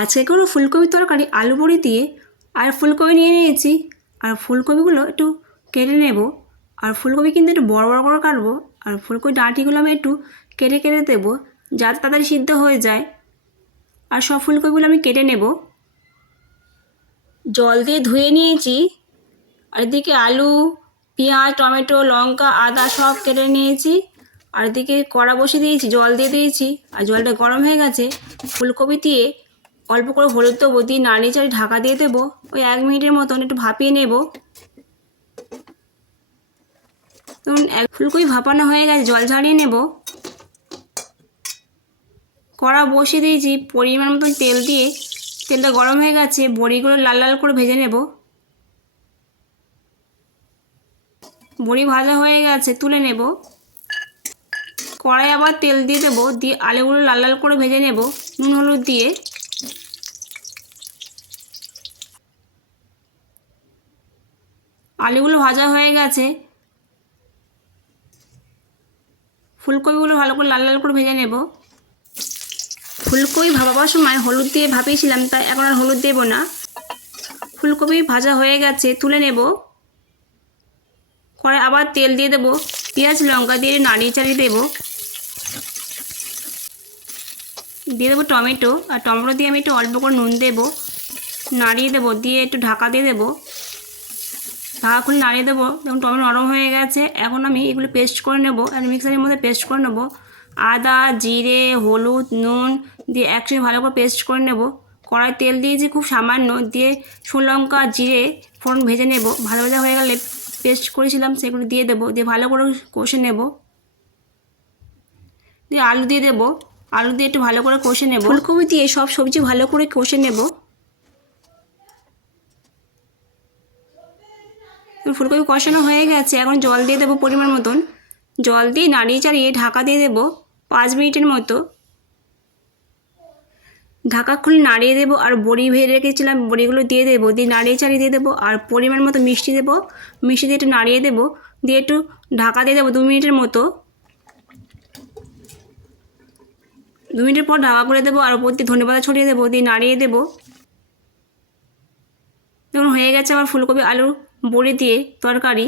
আজকে কোনো ফুলকপির তরকারি আলু বড়ি দিয়ে। আর ফুলকপি নিয়ে নিয়েছি, আর ফুলকপিগুলো একটু কেটে নেব। আর ফুলকপি কিন্তু একটু বড় বড় করে কাটবো। আর ফুলকপির ডাঁটিগুলো আমি একটু কেটে কেটে দেবো, যাতে তাড়াতাড়ি সিদ্ধ হয়ে যায়। আর সব ফুলকপিগুলো আমি কেটে নেব। জল দিয়ে ধুয়ে নিয়েছি। আর এদিকে আলু, পেঁয়াজ, টমেটো, লঙ্কা, আদা সব কেটে নিয়েছি। আর এদিকে কড়া বসিয়ে দিয়েছি, জল দিয়ে দিয়েছি। আর জলটা গরম হয়ে গেছে। ফুলকপি দিয়ে অল্প করে হলুদ দেবো, দিয়ে নাড়িয়ে চাড়িয়ে ঢাকা দিয়ে দেবো। ওই 1 মিনিটের মতন একটু ভাপিয়ে নেব। ধরুন ফুলকপি ভাপানো হয়ে গেছে, জল ঝাড়িয়ে নেব। কড়া বসিয়ে দিয়েছি, পরিমাণ মতো তেল দিয়ে। তেলটা গরম হয়ে গেছে, বড়িগুলো লাল লাল করে ভেজে নেব। বড়ি ভাজা হয়ে গেছে, তুলে নেব। কড়াই আবার তেল দিয়ে দেবো, দিয়ে আলুগুলো লাল লাল করে ভেজে নেব নুন হলুদ দিয়ে। আলুগুলো ভাজা হয়ে গেছে, ফুলকপিগুলো ভালো করে লাল লাল করে ভেজে নেব। ফুলকপি ভাপাবার সময় হলুদ দিয়ে ভাপিয়েছিলাম, তাই এখন আর হলুদ দেব না। ফুলকপি ভাজা হয়ে গেছে, তুলে নেব। কড়াই আবার তেল দিয়ে দেবো, পেঁয়াজ লঙ্কা দিয়ে নাড়িয়ে চাড়িয়ে দেবো। দিয়ে দেবো টমেটো, আর টমেটো দিয়ে আমি একটু অল্প করে নুন দেবো, নাড়িয়ে দেবো, দিয়ে একটু ঢাকা দিয়ে দেবো। ঢাকা খুলে নাড়িয়ে দেবো। যেমন টমেটো নরম হয়ে গেছে, এখন আমি এগুলো পেস্ট করে নেব। আর মিক্সারের মধ্যে পেস্ট করে নেব। আদা, জিরে, হলুদ, নুন দিয়ে একসঙ্গে ভালো করে পেস্ট করে নেব। কড়াই তেল দিয়েছি খুব সামান্য, দিয়ে শুকনো লঙ্কা, জিরে ফোড়ন ভেজে নেব। ভাজা ভাজা হয়ে গেলে পেস্ট করেছিলাম সেগুলো দিয়ে দেবো, দিয়ে ভালো করে কষে নেব। দিয়ে আলু দিয়ে দেবো, আলু দিয়ে একটু ভালো করে কষে নেব। ফুলকপি দিয়ে সব সবজি ভালো করে কষে নেব। ফুলকপি কষানো হয়ে গেছে, এখন জল দিয়ে দেবো পরিমাণ মতন। জল দিয়ে নাড়িয়ে চাড়িয়ে ঢাকা দিয়ে দেবো 5 মিনিটের মতো। ঢাকা খুলে নাড়িয়ে দেবো, আর বড়ি ভেজে রেখেছিলাম বড়িগুলো দিয়ে দেবো, দিয়ে নাড়িয়ে চাড়িয়ে দিয়ে দেবো। আর পরিমাণ মতো মিষ্টি দেবো, মিষ্টি দিয়ে একটু নাড়িয়ে দেবো, দিয়ে একটু ঢাকা দিয়ে দেবো 2 মিনিটের মতো। 2 মিনিটের পর ঢাকা করে দেবো, আর উপর দিয়ে ধনেপাতা ছড়িয়ে দেবো, দিয়ে নাড়িয়ে দেবো। দেখুন হয়ে গেছে আমার ফুলকপি আলু বড়ি দিয়ে তরকারি।